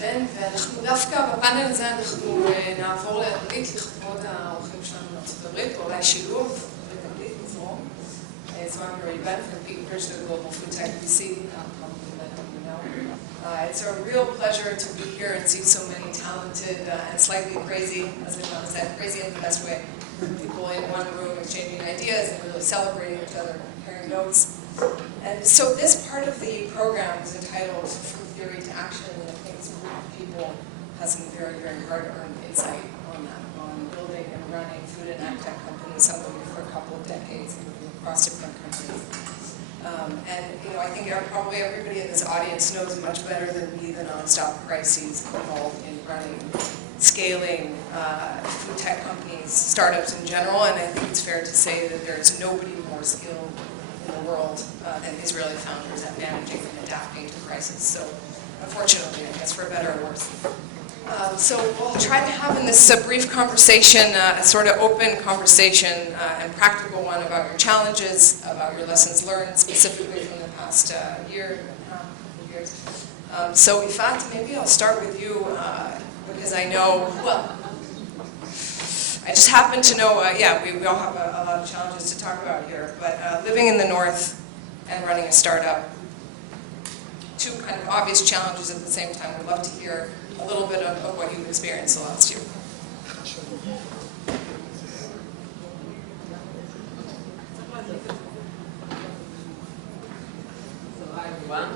בן, ואנחנו דווקא בפאנל הזה אנחנו נעבור לאנגלית לכבוד האורחים שלנו מארצות הברית, או אולי שילוב, אנגלית, מזרום. So I'm Nuriel from the Global Food Tech VC, probably let you know. It's a real pleasure to be here and see so many talented and slightly crazy, as Yonatan said, crazy in the best way, people in one room exchanging ideas and really celebrating each other and comparing notes. And so this part of the program is entitled From Theory to Action, and I think this group of people has some very, very hard-earned insight on that, on building and running food and ag tech companies, some of them for a couple of decades, across different countries. And I think probably everybody in this audience knows much better than me the nonstop crises involved in running, scaling food tech companies, startups in general, and I think it's fair to say that there's nobody more skilled in the world than Israeli founders at managing and adapting to crisis. So unfortunately, I guess for better or worse. So we'll try to have in this brief conversation, a sort of open conversation and practical one about your challenges, about your lessons learned, specifically from the past year and a half, couple of years. So Ifat, maybe I'll start with you, because I know, well, I just happen to know, we all have a lot of challenges to talk about here, but living in the North and running a startup, two kind of obvious challenges at the same time. We'd love to hear a little bit of what you've experienced the last year. So hi everyone.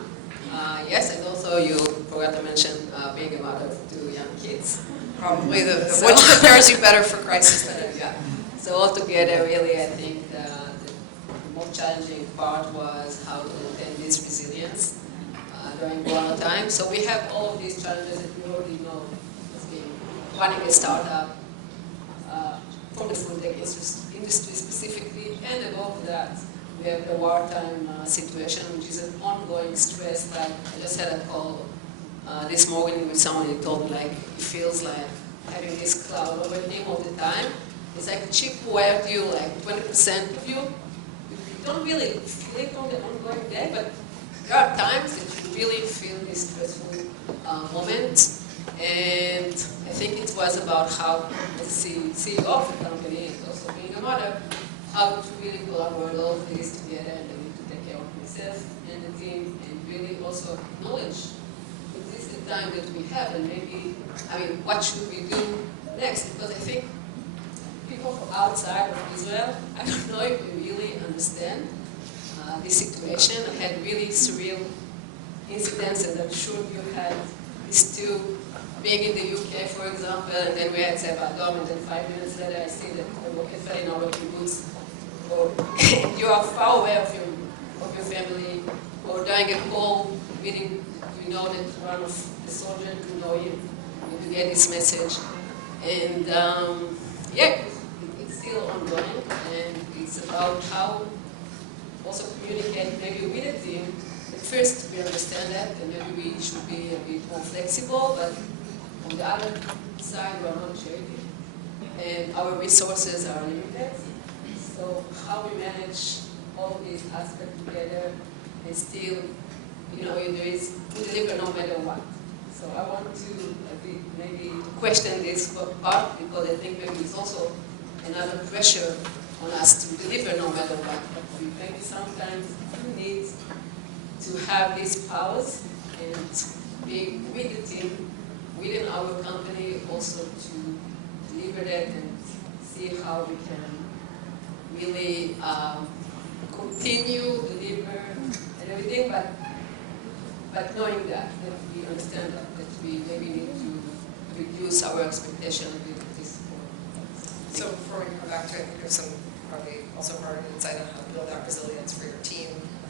Yes, and also you forgot to mention being a mother of two young kids. Probably which prepares you better for crisis than anything. Yeah. So altogether, really, I think the most challenging part was how to maintain this resilience during Corona time. So we have all of these challenges that we already know, running a startup from the food tech industry specifically, and above that, we have the wartime situation, which is an ongoing stress. Like I just had a call this morning with someone who told me, like, it feels like having this cloud over him all the time. It's like a chip wired to you, like 20% of you. You don't really feel it on the ongoing day, but there are times that you really feel this stressful moment. And I think it was about how, as CEO of the company, and also being a mother, how to really collaborate all of this together, and I need to take care of myself and the team, and really also acknowledge that this is the time that we have, and maybe, what should we do next? Because I think people from outside of Israel, I don't know if we really understand this situation. I had really surreal incidents, and I'm sure you had this too. Being in the UK, for example, and then we had Argov-Argaman, and then 5 minutes later I see that the rocket fell in our kibbutz, or you are far away of your family, or during a call, meaning you know that one of the soldiers you know you get this message, and it's still ongoing, and it's about how also communicate maybe with the team. At first, we understand that, and maybe we should be a bit more flexible, but on the other side, we are not charity, and our resources are limited. So how we manage all these aspects together and still, we deliver no matter what. So I want to maybe question this part, because I think maybe it's also another pressure on us to deliver no matter what. But we maybe sometimes need to have these powers and be with the team within our company also to deliver that and see how we can really continue, deliver and everything, but knowing that we understand that we maybe need to reduce our expectation with this support. So before we come back to it, I think there's some probably also hard insight on how to build that resilience for your team,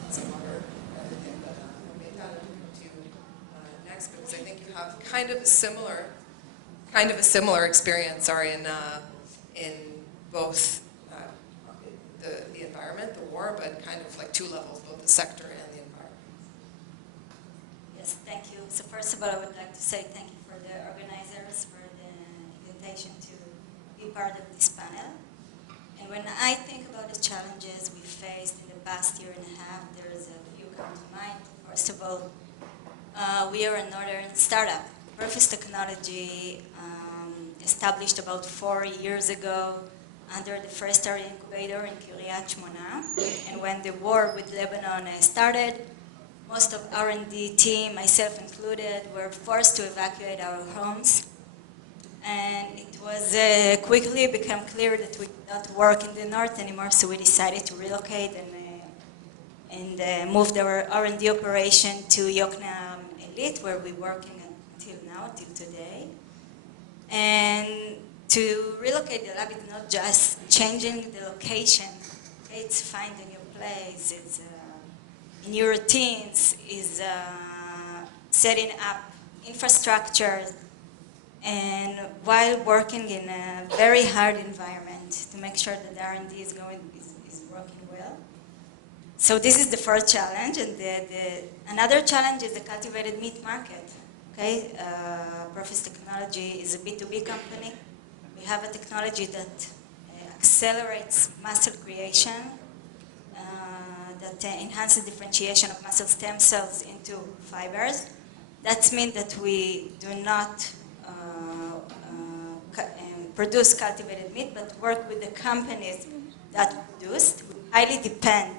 some other everything, but Meital, I'll come to you next, because I think you have kind of a similar experience, in both the environment, the war, but kind of like two levels, both the sector and the environment. Yes, thank you. So first of all, I would like to say thank you for the organizers for the invitation to be part of this panel. And when I think about the challenges we faced in the past year and a half, there's a few come to mind. First of all, we are a northern startup. Prof's technology established about 4 years ago under the first area incubator in Kiryat Shmona. And when the war with Lebanon started, most of R&D team, myself included, were forced to evacuate our homes. And it was quickly become clear that we could not work in the north anymore, so we decided to relocate and moved our R&D operation to Yokneam Elite, where we're working until now, till today. And to relocate the lab is not just changing the location, okay? It's finding a place, it's new routines, is setting up infrastructure, and while working in a very hard environment to make sure that the R&D is working well. So this is the first challenge, and another challenge is the cultivated meat market. Okay, Prof's technology is a B2B company. We have a technology that accelerates muscle creation, that enhances differentiation of muscle stem cells into fibers. That means that we do not produce cultivated meat, but work with the companies that produce. We highly depend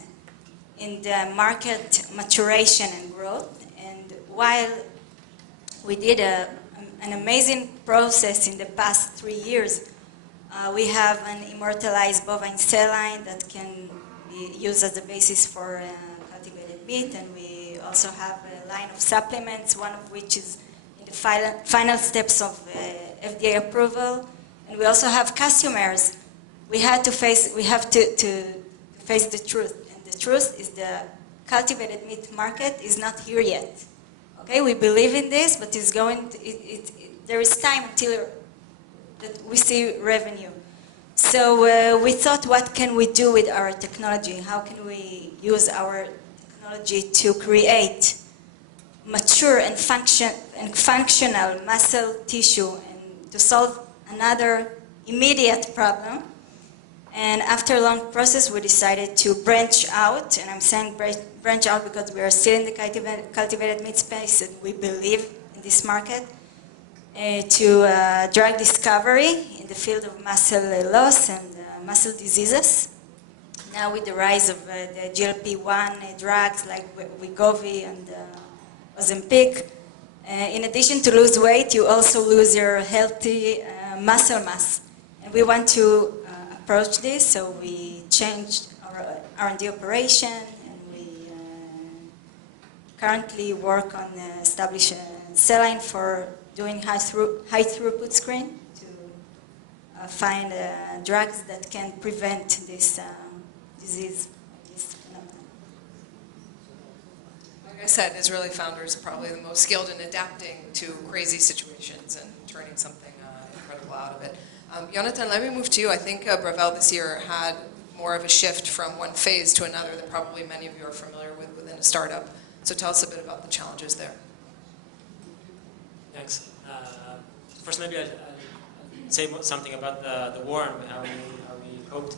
in the market maturation and growth. And while we did an amazing process in the past 3 years, we have an immortalized bovine cell line that can be used as the basis for cultivated meat, and we also have a line of supplements, one of which is in the final steps of FDA approval. And we also have customers. We have to face the truth, and the truth is the cultivated meat market is not here yet. Okay, we believe in this, but it's there is time until that we see revenue. So we thought, what can we do with our technology? How can we use our technology to create mature and functional muscle tissue and to solve another immediate problem? And after a long process, we decided to branch out, and I'm saying branch out because we are still in the cultivated meat space, and we believe in this market, to drug discovery in the field of muscle loss and muscle diseases. Now with the rise of the GLP-1 drugs like Wegovy and Ozempic, in addition to lose weight, you also lose your healthy muscle mass. And we want to approach this, so we changed our R&D operation, and we currently work on establishing a cell line for doing high throughput screen to find drugs that can prevent this disease. Like I said, Israeli founders are probably the most skilled in adapting to crazy situations and turning something incredible out of it. Yonatan, let me move to you. I think Bravel this year had more of a shift from one phase to another that probably many of you are familiar with within a startup. So tell us a bit about the challenges there. Thanks. First, maybe I'd say something about the war and how we coped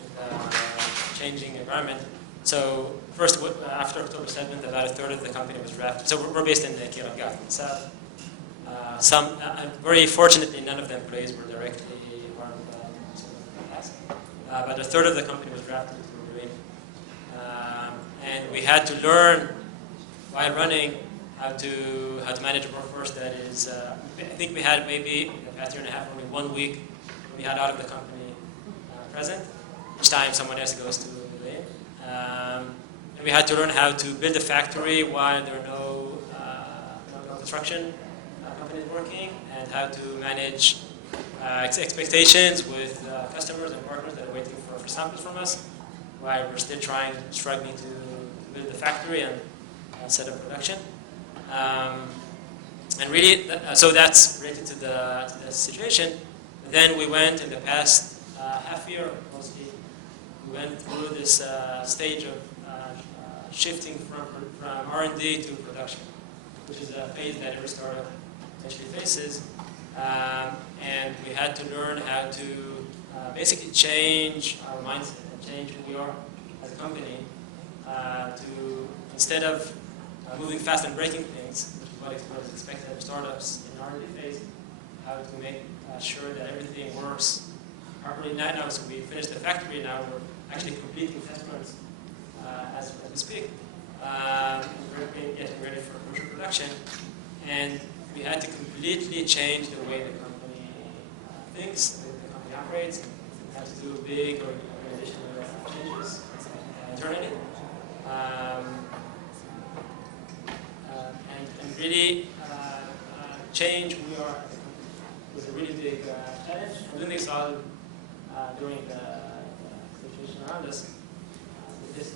with the changing environment. So first, after October 7th, about a third of the company was drafted. So we're based in Kiryat Gat, south. Very fortunately, none of the employees were directly harmed by the but a third of the company was drafted to Nurit. And we had to learn while running how to manage a workforce that is. I think we had maybe in the past year and a half, only 1 week we had out of the company present. Each time someone else goes to Nurit. And we had to learn how to build a factory while there are no construction companies working, and how to manage expectations with customers and partners that are waiting for samples from us, while we're still struggling to build the factory and set up production. And really, so that's related to the situation. Then we went in the past half year, mostly, we went through this stage of shifting from R&D to production, which is a phase that every startup actually faces. And we had to learn how to basically change our mindset and change who we are as a company to, instead of moving fast and breaking things, which is what is expected of startups in R&D phase, how to make sure that everything works properly. Now, so we finished the factory, now we're actually completing test runs as we speak. We're getting ready for commercial production, and we had to completely change the way the company thinks, the company operates. We had to do big organizational changes internally. And really change who we are as a company was a really big challenge. I don't think it's all during the situation around us. This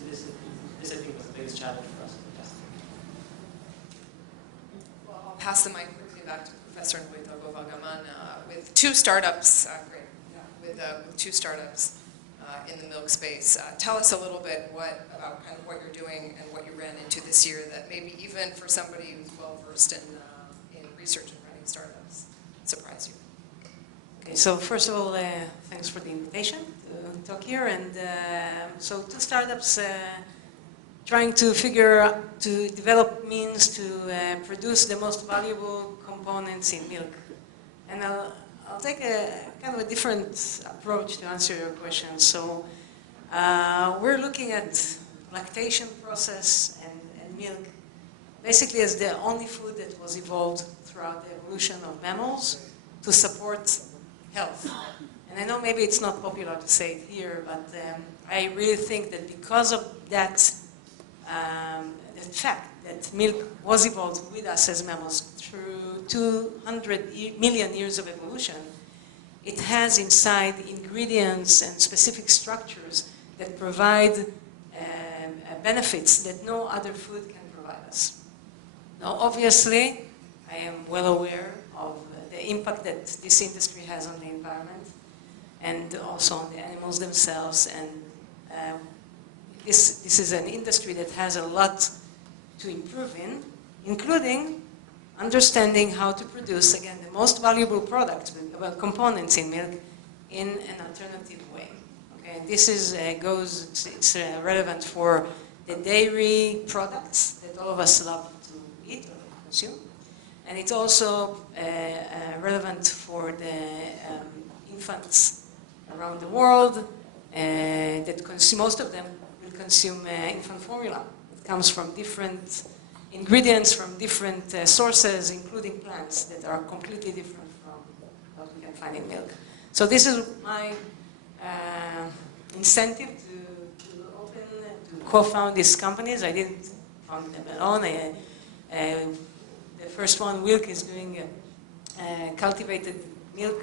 I think was the biggest challenge for us. Well, I'll pass the mic quickly back to Professor Nurit Argov-Argaman with two startups. With two startups in the milk space. Tell us a little bit about kind of what you're doing and what you ran into this year that maybe even for somebody who's well versed in research and running startups surprised you. Okay, so first of all, thanks for the invitation to talk here. And so two startups trying to develop means to produce the most valuable components in milk. And I'll take a kind of a different approach to answer your question. So we're looking at lactation process and milk basically as the only food that was evolved throughout the evolution of mammals to support health. And I know maybe it's not popular to say it here, but I really think that because of that, the fact that milk was evolved with us as mammals through 200 million years of evolution, it has inside ingredients and specific structures that provide benefits that no other food can provide us. Now, obviously, I am well aware of the impact that this industry has on the environment and also on the animals themselves. And this is an industry that has a lot to improve in, including understanding how to produce, again, the most valuable product, components in milk, in an alternative way. Okay, and this is it's relevant for the dairy products that all of us love to eat or consume, and it's also relevant for the infants around the world that consume. Most of them will consume infant formula. It comes from different ingredients from different sources, including plants that are completely different from what we can find in milk. So this is my incentive to co-found these companies. I didn't found them alone. The first one, Wilk, is doing a cultivated milk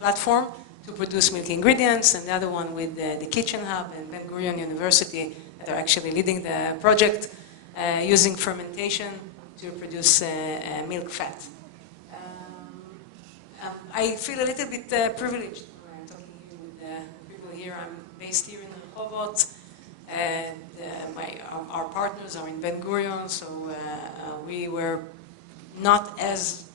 platform to produce milk ingredients, and the other one with the Kitchen Hub and Ben-Gurion University that are actually leading the project using fermentation to produce milk fat. I feel a little bit privileged when I'm talking here with people here. I'm based here in Rehovot, and our partners are in Ben-Gurion, so we were not as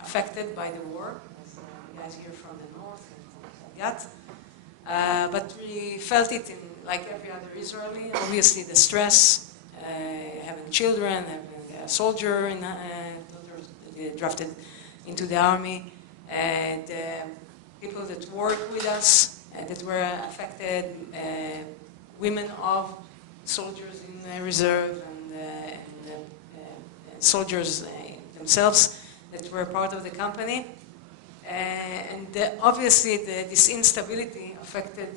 affected by the war as you guys here from the north and from Yat. But we felt it in, like every other Israeli, obviously the stress, having children, having a soldier drafted into the army, and people that work with us that were affected, women of soldiers in the reserve and soldiers themselves that were part of the company. And obviously this instability affected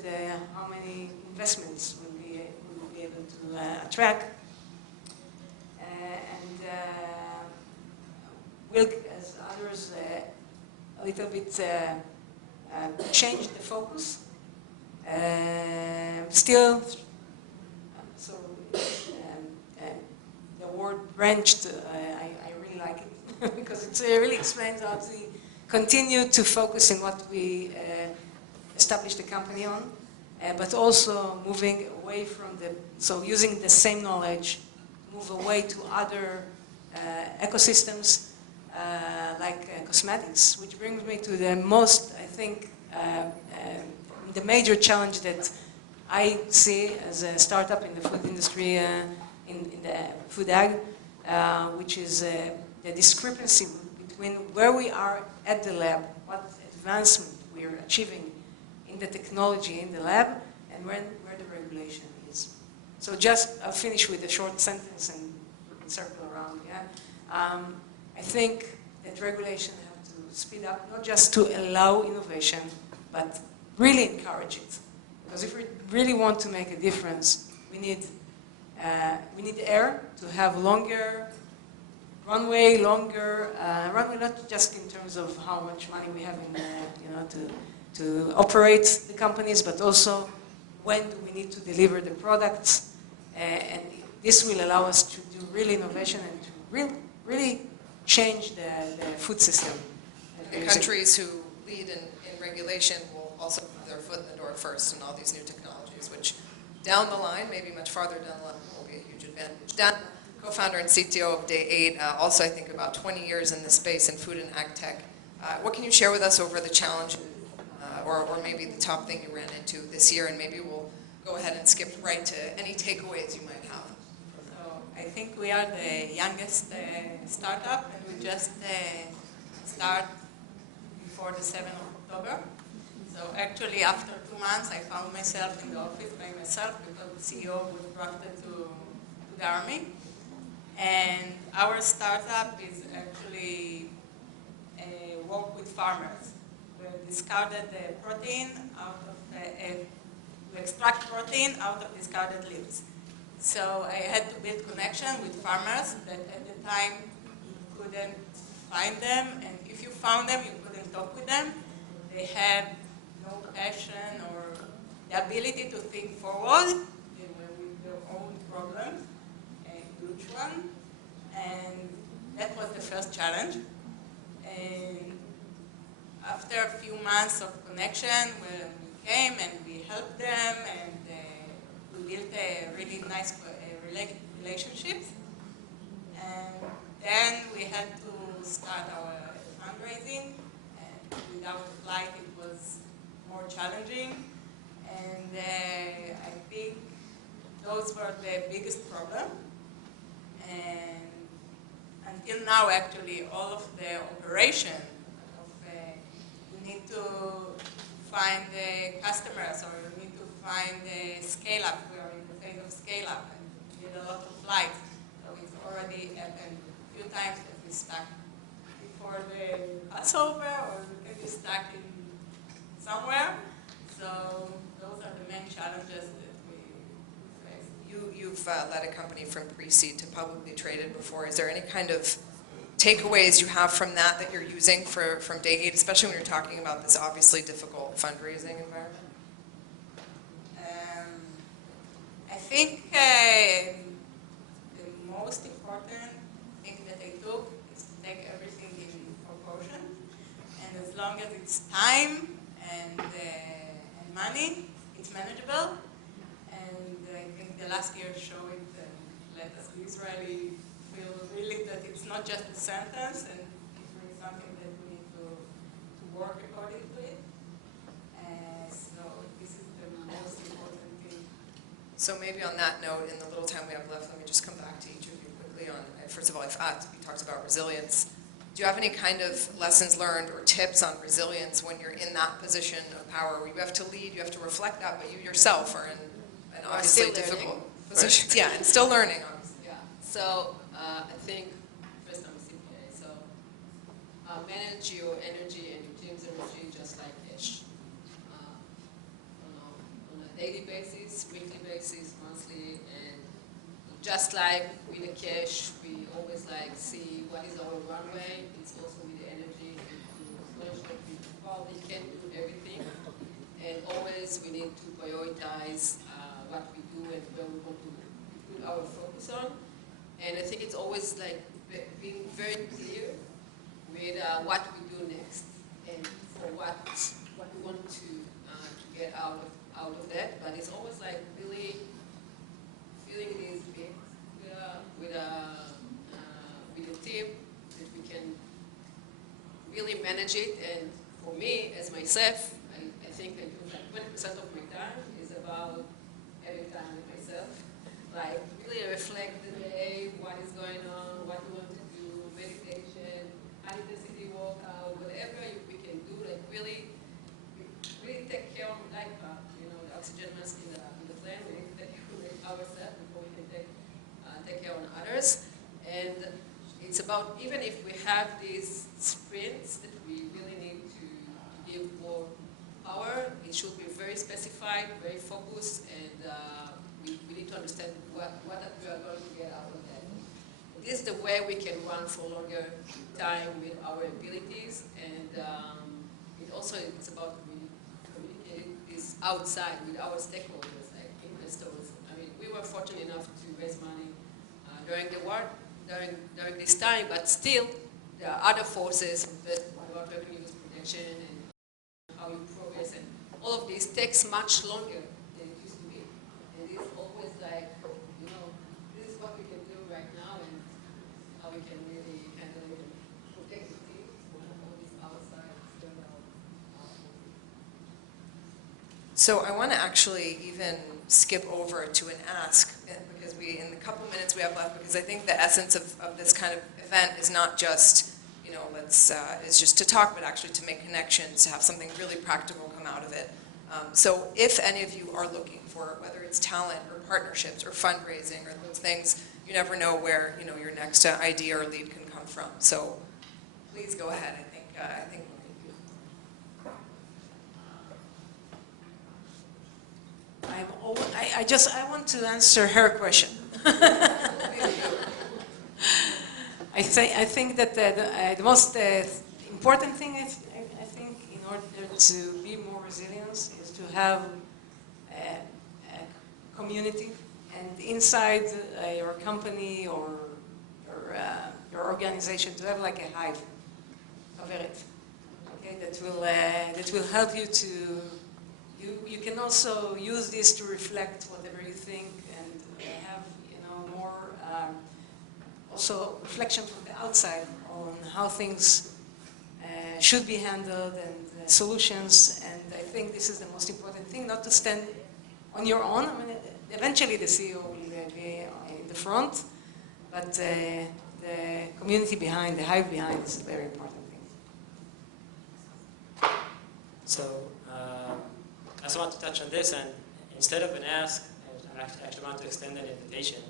how many investments we will be able to attract. And Wilk, as others, a little bit changed the focus. Still, so the word branched, I really like it because it really explains how to continue to focus in what we established the company on, but also moving away from so using the same knowledge, move away to other ecosystems like cosmetics, which brings me to the most, I think, the major challenge that I see as a startup in the food industry in the food ag, which is the discrepancy between where we are at the lab, what advancement we are achieving in the technology in the lab, and where the regulation is. So I'll finish with a short sentence and circle around. Yeah? I think that regulation have to speed up, not just to allow innovation, but really encourage it. Because if we really want to make a difference, we need air to have longer runway, not just in terms of how much money we have in, to operate the companies, but also when do we need to deliver the products. And this will allow us to do real innovation and to really change the food system. The countries who lead in regulation will also put their foot in the door first in all these new technologies, which down the line, maybe much farther down the line, will be a huge advantage. Dan, co-founder and CTO of Day 8, also I think about 20 years in this space in food and ag tech. What can you share with us over the challenge or maybe the top thing you ran into this year, and maybe we'll go ahead and skip right to any takeaways you might have. So I think we are the youngest startup, and we just start before the 7th of October. So actually after 2 months I found myself in the office by myself because the CEO was drafted to the army. And our startup is actually work with farmers. We discarded the protein out of we extract protein out of discarded leaves. So I had to build connection with farmers that at the time you couldn't find them, and if you found them, you couldn't talk with them. They had no passion or the ability to think forward. They were with their own problems, a huge one, and that was the first challenge. And after a few months of connection, when we came and we helped them, and we built a really nice relationships. And then we had to start our fundraising, and without the flight it was more challenging. And I think those were the biggest problem. And until now, actually, all of the operation of you need to find the customers, or you need to find the scale-up. We are in the phase of scale-up, and we need a lot of flights. So it's already happened a few times that we stuck before the Passover, or we can be stuck in somewhere. So those are the main challenges that we face. You've led a company from pre-seed to publicly traded before. Is there any kind of takeaways you have from that you're using from Day 8, especially when you're talking about this obviously difficult fundraising environment? I think the most important thing that I took is to take everything in proportion. And as long as it's time and money, it's manageable. And I think the last year showed it and let us, the Israeli, feel really that it's not just a sentence, and it's really something that we need to work according to it. So this is the most important thing. So maybe on that note, in the little time we have left, let me just come back to each of you quickly on, first of all, Ifat, you talked about resilience. Do you have any kind of lessons learned or tips on resilience when you're in that position of power where you have to lead, you have to reflect that, but you yourself are in an obviously difficult position. Yeah, and still learning, obviously. Yeah. So I think first I'm CPA. So manage your energy and your team's energy just like cash. On a daily basis, weekly basis, monthly, and just like with the cash, we always like see what is our runway. It's also with the energy we probably can't do everything, and always we need to prioritize what we do and where we want to put our focus on. And I think it's always like being very clear with what we do next and for what we want to get out of that. But it's always like really feeling this big with a team that we can really manage it. And for me, as myself, I think I do like 20% of my time is about having time with myself. Like really reflect the day, what is going on, what you want to do, meditation, high intensity workout, whatever we can do, like really take care of, like, the oxygen mask in the plane. We need to take care of ourselves before we can take care of others. And it's about, even if we have these sprints that we really need to give more power, it should be very specified, very focused, and we need to understand what we are going to get out of that. This is the way we can run for longer time with our abilities, and it's about communicating this outside with our stakeholders, like investors. I mean, we were fortunate enough to raise money during the war, during this time, but still there are other forces about revenues, projection, and how you progress, and all of this takes much longer than it used to be. And it's always like, this is what we can do right now, and how we can really handle it and protect the team from all this outside external. So I want to actually even skip over to an ask, because in the couple minutes we have left, because I think the essence of this kind of event is not just, is just to talk, but actually to make connections, to have something really practical come out of it. So if any of you are looking for, whether it's talent or partnerships or fundraising or those things, you never know where, your next idea or lead can come from. So please go ahead. I think I want to answer her question. I think that the most important thing I think in order to be more resilient is to have a community, and inside your company or your organization to have like a hive of it, okay, that will help you to. You can also use this to reflect whatever you think and have more also reflection from the outside on how things should be handled and solutions. And I think this is the most important thing, not to stand on your own. I mean, eventually the CEO will be in the front, but the community behind, the hive behind is a very important thing. So I also want to touch on this, and instead of an ask, I actually want to extend an invitation,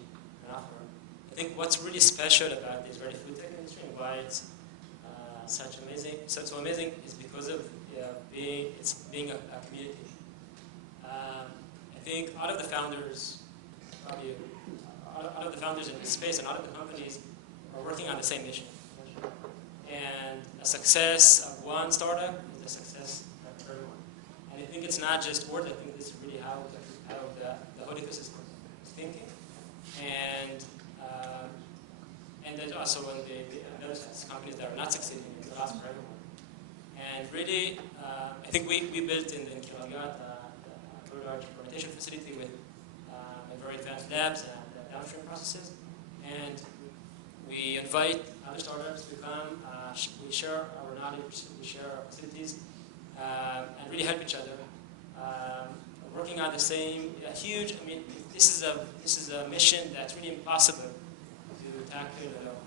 an offer. I think what's really special about the Israeli food tech industry and why it's so amazing is because of being a community. I think all of the founders, all of the founders in this space and all of the companies are working on the same mission. And a success of one startup is a success of everyone. And I think it's not just words. I think this is really how the whole ecosystem is thinking. And then also when those companies that are not succeeding, it's a loss for everyone. And really, I think we built in Kiryat a very large fermentation facility with very advanced labs and downstream processes. And we invite other startups to come. We share our knowledge, we share our facilities, and really help each other. Working on the same huge. I mean, this is a mission that's really impossible to tackle alone.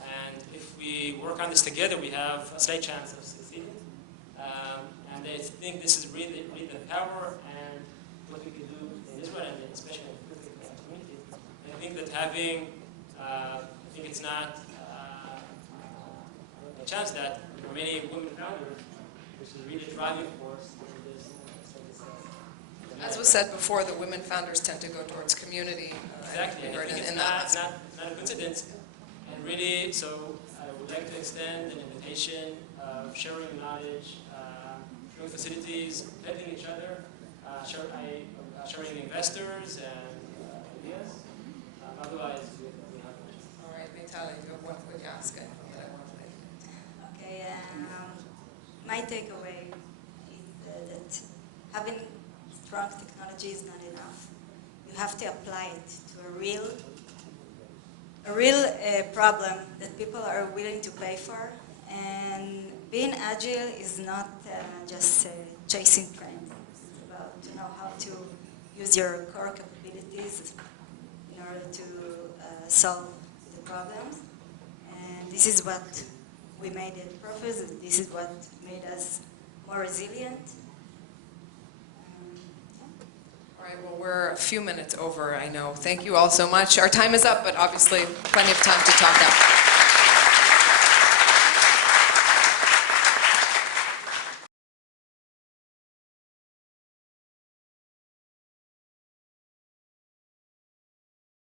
And if we work on this together, we have a slight chance of succeeding. And I think this is really the power and what we can do in Israel, and especially in the community. And I think that having, I think it's not a chance that many women founders, which is really driving force in this. as was said before, the women founders tend to go towards community. Exactly, and I think it's not a coincidence. And really, so I would like to extend an invitation of sharing knowledge, sharing facilities, helping each other, sharing investors and ideas. Otherwise, we have much. All right, Meital, you have one quick ask that I want to make. Okay, my takeaway is that having strong technology is not enough. You have to apply it to a real problem that people are willing to pay for. And being agile is not just chasing trends. It's about to know how to use your core capabilities, in order to solve the problems. And this is what we made it Profs, and this is what made us more resilient. All right, well, we're a few minutes over, I know. Thank you all so much. Our time is up, but obviously plenty of time to talk up.